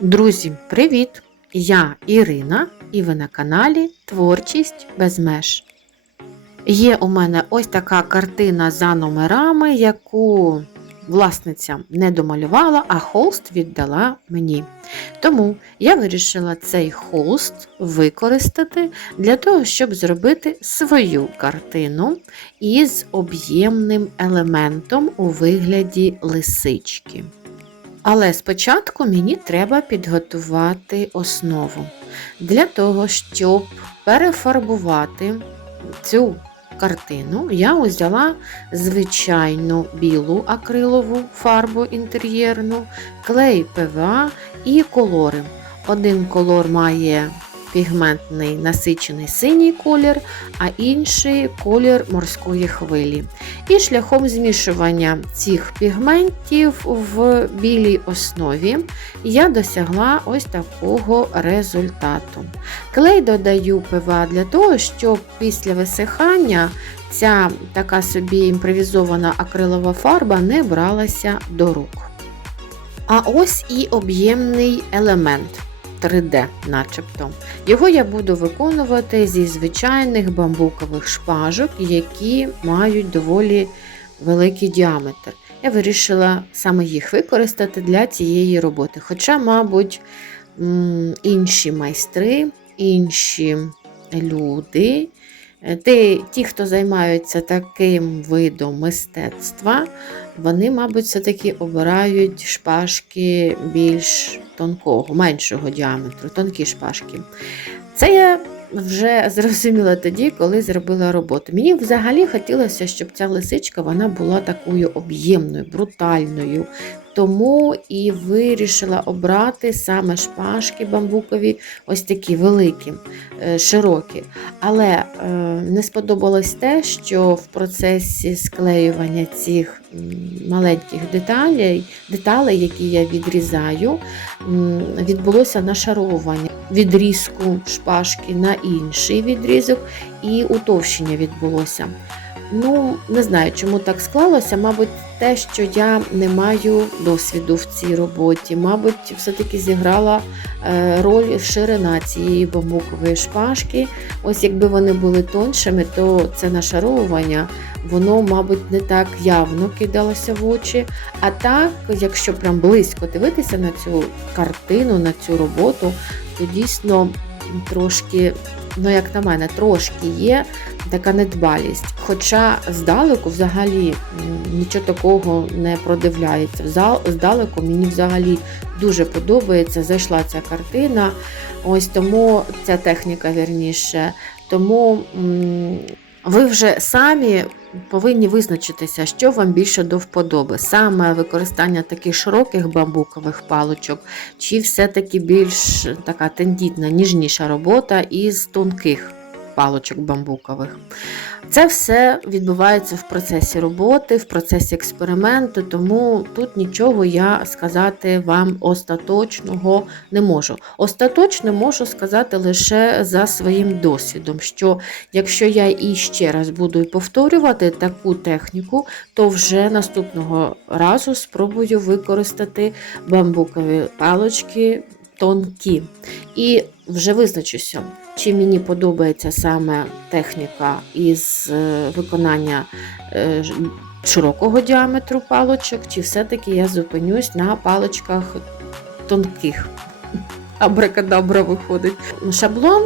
Друзі, привіт! Я Ірина і ви на каналі Творчість без меж. Є у мене ось така картина за номерами, яку власниця не домалювала, а холст віддала мені. Тому я вирішила цей холст використати для того, щоб зробити свою картину із об'ємним елементом у вигляді лисички. Але спочатку мені треба підготувати основу. Для того, щоб перефарбувати цю картину, я узяла звичайну білу акрилову фарбу інтер'єрну, клей ПВА і колори. Один колор має пігментний насичений синій колір, а інший колір морської хвилі. І шляхом змішування цих пігментів в білій основі я досягла ось такого результату. Клей додаю ПВА для того, щоб після висихання ця така собі імпровізована акрилова фарба не бралася до рук. А ось і об'ємний елемент. 3D, начебто. Його я буду виконувати зі звичайних бамбукових шпажок, які мають доволі великий діаметр. Я вирішила саме їх використати для цієї роботи. Хоча, мабуть, інші майстри, інші люди, ті, ті, хто займаються таким видом мистецтва, вони, мабуть, все-таки обирають шпажки більш тонкого, меншого діаметру, тонкі шпажки. Це я вже зрозуміла тоді, коли зробила роботу. Мені взагалі хотілося, щоб ця лисичка вона була такою об'ємною, брутальною. Тому і вирішила обрати саме шпажки бамбукові, ось такі великі, е, широкі. Але е, не сподобалось те, що в процесі склеювання цих маленьких деталей, деталей, які я відрізаю, відбулося нашаровування відрізку шпажки на інший відрізок, і утовщення відбулося. Ну, не знаю, чому так склалося. Мабуть, те, що я не маю досвіду в цій роботі. Мабуть, все-таки зіграла е, роль ширина цієї бамбукової шпажки. Ось якби вони були тоншими, то це нашаровування, воно, мабуть, не так явно кидалося в очі. А так, якщо прям близько дивитися на цю картину, на цю роботу, то дійсно трошки ну, як на мене, трошки є така недбалість. Хоча здалеку взагалі нічого такого не продивляється. Здалеку мені взагалі дуже подобається. Зайшла ця картина. Ось тому ця техніка вірніше. Тому ви вже самі повинні визначитися, що вам більше до вподоби. Саме використання таких широких бамбукових палочок, чи все-таки більш така тендітна, ніжніша робота із тонких палочок бамбукових. Це все відбувається в процесі роботи, в процесі експерименту, тому тут нічого я сказати вам остаточного не можу. Остаточно можу сказати лише за своїм досвідом, що якщо я і ще раз буду повторювати таку техніку, то вже наступного разу спробую використати бамбукові палочки тонкі. І вже визначуся, чи мені подобається саме техніка із е, виконання е, широкого діаметру палочок, чи все-таки я зупинюсь на палочках тонких. Абракадабра виходить. Шаблон,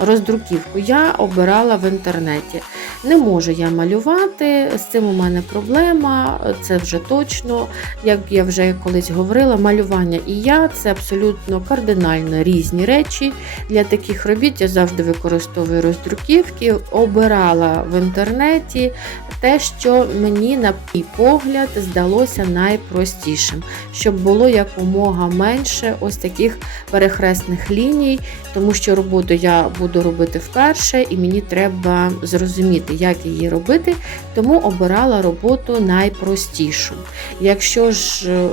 роздруківку я обирала в інтернеті. Не можу я малювати, з цим у мене проблема, це вже точно. Як я вже колись говорила, малювання і я це абсолютно кардинально різні речі. Для таких робіт я завжди використовую роздруківки, обирала в інтернеті те, що мені, на мій погляд, здалося найпростішим, щоб було якомога менше ось таких перехресних ліній, тому що роботу я буду робити вперше, і мені треба зрозуміти, як її робити, тому обирала роботу найпростішу. Якщо ж е,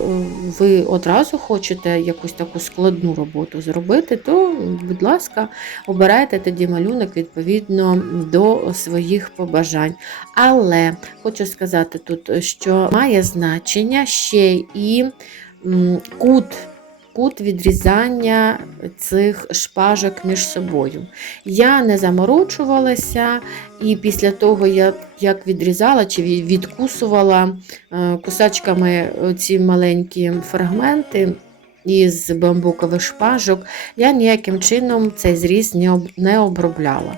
ви одразу хочете якусь таку складну роботу зробити, то, будь ласка, обирайте тоді малюнок відповідно до своїх побажань. Але хочу сказати тут, що має значення ще і кут кут відрізання цих шпажок між собою. Я не заморочувалася, і після того, як, як відрізала чи відкусувала е, кусачками ці маленькі фрагменти із бамбукових шпажок, я ніяким чином цей зріз не обробляла.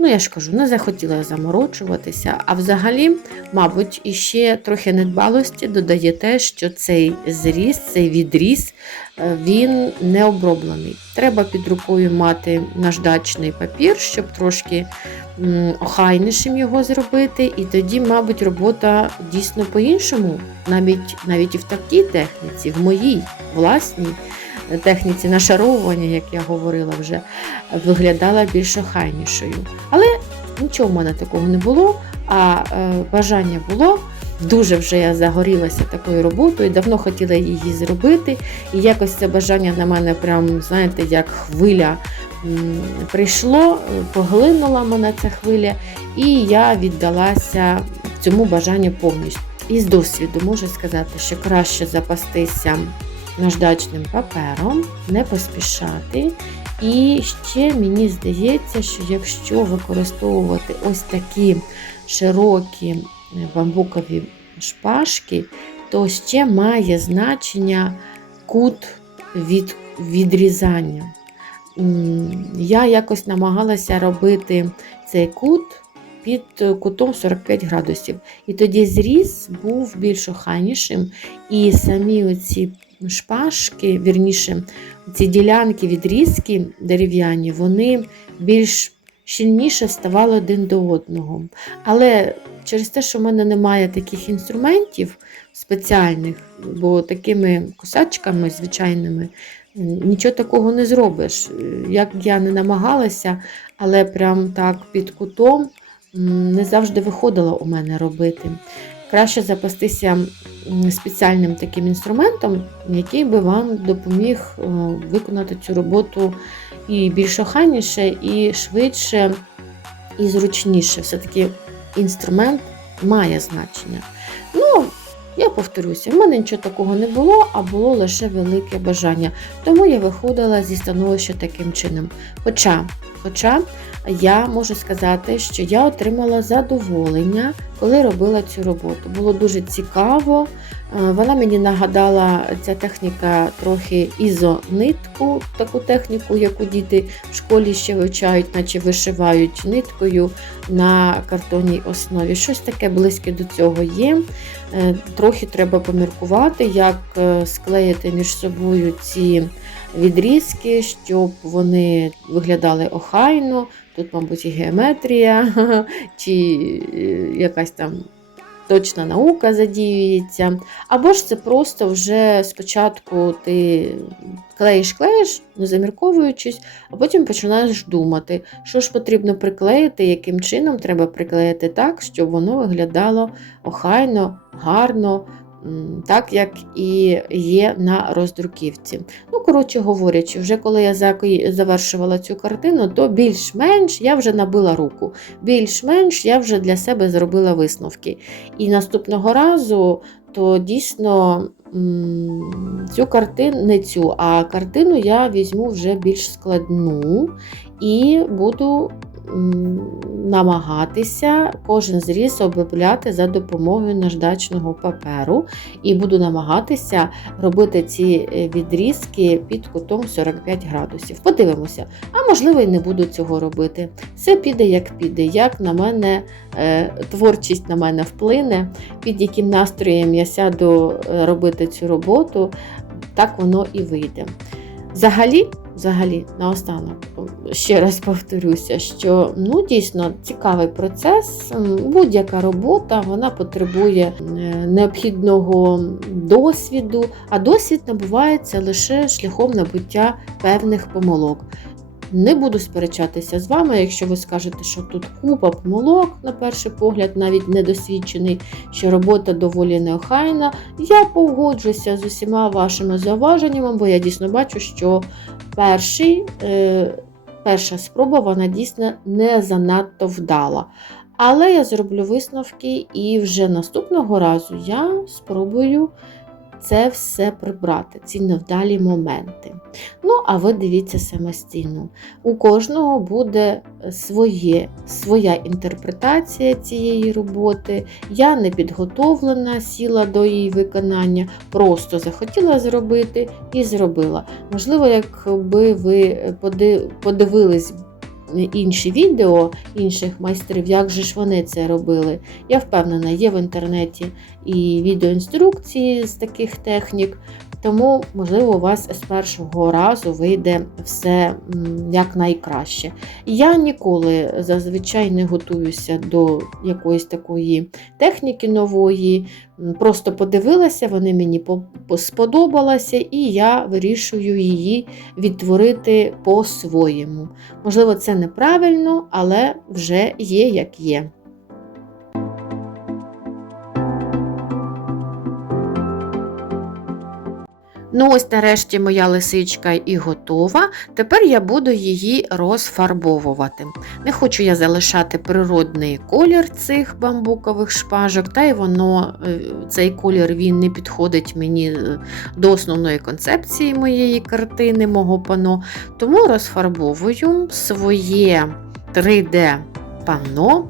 Ну, я ж кажу, не захотіла заморочуватися. А взагалі, мабуть, іще трохи недбалості додає те, що цей зріз, цей відріз, е, він не оброблений. Треба під рукою мати наждачний папір, щоб трошки охайнішим його зробити. І тоді, мабуть, робота дійсно по-іншому, навіть, навіть і в такій техніці, в моїй власній техніці нашаровування, як я говорила вже, виглядала більш охайнішою. Але нічого в мене такого не було, а е, бажання було. Дуже вже я загорілася такою роботою, давно хотіла її зробити. І якось це бажання на мене, прям, знаєте, як хвиля прийшло, поглинула мене ця хвиля, і я віддалася цьому бажанню повністю. І з досвіду можу сказати, що краще запастися наждачним папером, не поспішати. І ще мені здається, що якщо використовувати ось такі широкі е, бамбукові шпажки, то ще має значення кут від відрізання. Я якось намагалася робити цей кут під кутом 45 градусів. І тоді зріз був більш охайнішим, і самі оці шпажки, вірніше, ці ділянки відрізки дерев'яні, вони більш щільніше ставали один до одного. Але через те, що в мене немає таких інструментів спеціальних, бо такими косачками звичайними нічого такого не зробиш. Як я не намагалася, але прям так під кутом не завжди виходило у мене робити. Краще запастися спеціальним таким інструментом, який би вам допоміг е, виконати цю роботу і більш охайніше, і швидше, і зручніше. Все-таки інструмент має значення. Ну, я повторюся, в мене нічого такого не було, а було лише велике бажання. Тому я виходила зі становища таким чином. Хоча, хоча я можу сказати, що я отримала задоволення, коли робила цю роботу. Було дуже цікаво. Е, Вона мені нагадала ця техніка трохи ізонитку, таку техніку, яку діти в школі ще вивчають, наче вишивають ниткою на картонній основі. Щось таке близьке до цього є. Е, Трохи треба поміркувати, як е, склеїти між собою ці відрізки, щоб вони виглядали охайно. Тут, мабуть, і геометрія, чи якась там точна наука задіюється. Або ж це просто вже спочатку ти клеїш-клеїш, не замірковуючись, а потім починаєш думати, що ж потрібно приклеїти, яким чином треба приклеїти так, щоб воно виглядало охайно, гарно. Так, як і є на роздруківці. Ну, коротше говорячи, вже коли я завершувала цю картину, то більш-менш я вже набила руку. Більш-менш я вже для себе зробила висновки. І наступного разу то дійсно цю картину, не цю, а картину я візьму вже більш складну і буду намагатися кожен зріз обробляти за допомогою наждачного паперу. І буду намагатися робити ці е, відрізки під кутом 45 градусів. Подивимося, а можливо, і не буду цього робити. Все піде як піде, як на мене е, творчість на мене вплине, під яким настроєм я сяду е, робити цю роботу, так воно і вийде. Взагалі, взагалі, наостанок, ще раз повторюся, що ну, дійсно цікавий процес. Будь-яка робота вона потребує е, необхідного досвіду, а досвід набувається лише шляхом набуття певних помилок. Не буду сперечатися з вами, якщо ви скажете, що тут купа помилок, на перший погляд, навіть недосвідчений, що робота доволі неохайна. Я погоджуся з усіма вашими зауваженнями, бо я дійсно бачу, що перший, е, перша спроба вона дійсно не занадто вдала. Але я зроблю висновки, і вже наступного разу я спробую це все прибрати, ці невдалі моменти. Ну, а ви дивіться самостійно. У кожного буде своє, своя інтерпретація цієї роботи. Я не підготовлена, сіла до її виконання, просто захотіла зробити і зробила. Можливо, якби ви подивились інші відео інших майстрів, як же ж вони це робили. Я впевнена, є в інтернеті і відеоінструкції з таких технік. Тому, можливо, у вас з першого разу вийде все як найкраще. Я ніколи зазвичай не готуюся до якоїсь такої техніки нової. Просто подивилася, вони мені по- по- сподобалися, і я вирішую її відтворити по-своєму. Можливо, це неправильно, але вже є як є. Ну, ось нарешті моя лисичка і готова. Тепер я буду її розфарбовувати. Не хочу я залишати природний колір цих бамбукових шпажок, та й воно, е, цей колір він не підходить мені е, до основної концепції моєї картини, мого пано. Тому розфарбовую своє 3D панно.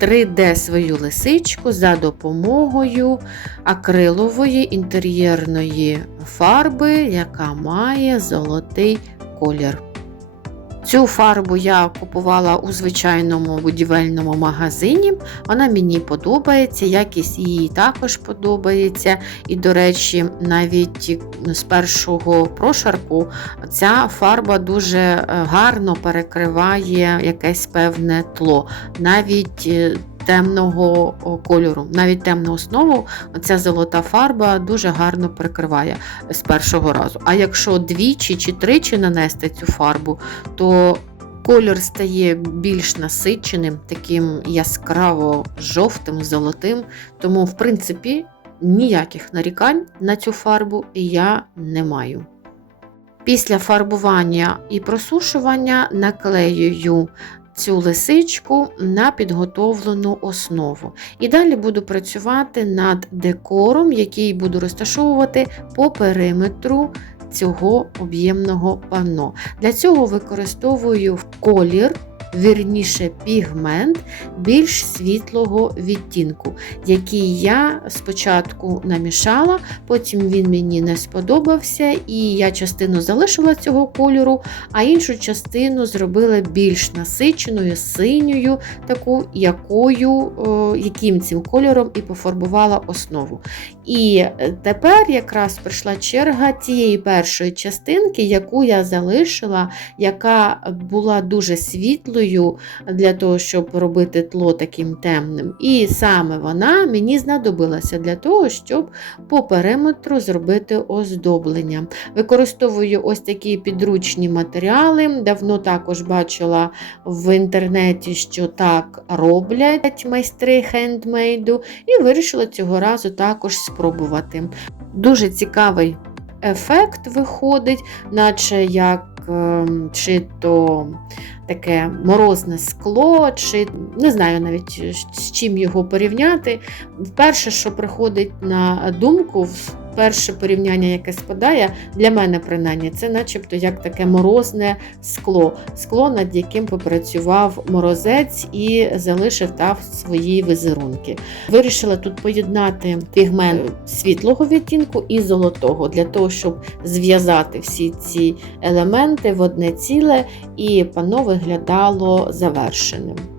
3D свою лисичку за допомогою акрилової інтер'єрної фарби, яка має золотий колір. Цю фарбу я купувала у звичайному будівельному магазині. Вона мені подобається, якість її також подобається. І, до речі, навіть з першого прошарку ця фарба дуже е, гарно перекриває якесь певне тло. Навіть е, темного кольору, навіть темну основу, ця золота фарба дуже гарно перекриває з першого разу. А якщо двічі чи тричі нанести цю фарбу, то колір стає більш насиченим, таким яскраво жовтим, золотим. Тому, в принципі, ніяких нарікань на цю фарбу я не маю. Після фарбування і просушування наклеюю цю лисичку на підготовлену основу. І далі буду працювати над декором, який буду розташовувати по периметру цього об'ємного панно. Для цього використовую колір. Вірніше пігмент більш світлого відтінку, який я спочатку намішала, потім він мені не сподобався, і я частину залишила цього кольору, а іншу частину зробила більш насиченою, синьою, таку, якою, о, яким цим кольором і пофарбувала основу. І тепер якраз прийшла черга тієї першої частинки, яку я залишила, яка була дуже світлою для того, щоб робити тло таким темним. І саме вона мені знадобилася для того, щоб по периметру зробити оздоблення. Використовую ось такі підручні матеріали. Давно також бачила в інтернеті, що так роблять майстри хендмейду, і вирішила цього разу також спробувати. Дуже цікавий ефект виходить, наче як чи то таке морозне скло, чи не знаю навіть з чим його порівняти. Перше, що приходить на думку, перше порівняння, яке спадає, для мене принаймні, це начебто як таке морозне скло, скло, над яким попрацював морозець і залишив там свої візерунки. Вирішила тут поєднати пігмент світлого відтінку і золотого, для того, щоб зв'язати всі ці елементи в одне ціле, і пано виглядало завершеним.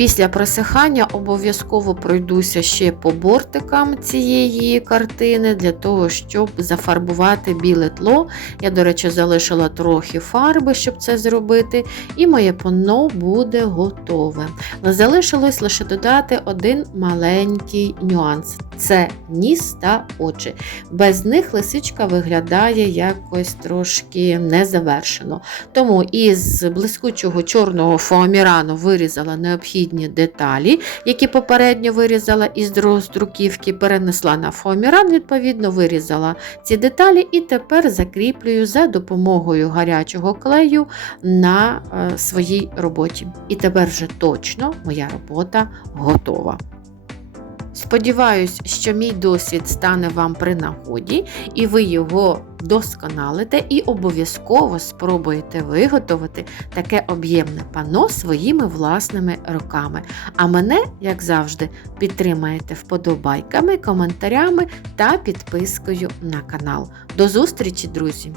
Після просихання обов'язково пройдуся ще по бортикам цієї картини для того, щоб зафарбувати біле тло. Я, до речі, залишила трохи фарби, щоб це зробити, і моє панно буде готове. Залишилось лише додати один маленький нюанс це ніс та очі. Без них лисичка виглядає якось трошки незавершено. Тому із блискучого чорного фоамірану вирізала необхідні деталі, які попередньо вирізала із роздруківки, перенесла на фоаміран, відповідно, вирізала ці деталі і тепер закріплюю за допомогою гарячого клею на е, своїй роботі. І тепер вже точно моя робота готова. Сподіваюсь, що мій досвід стане вам при нагоді, і ви його досконалите і обов'язково спробуєте виготовити таке об'ємне пано своїми власними руками. А мене, як завжди, підтримаєте вподобайками, коментарями та підпискою на канал. До зустрічі, друзі!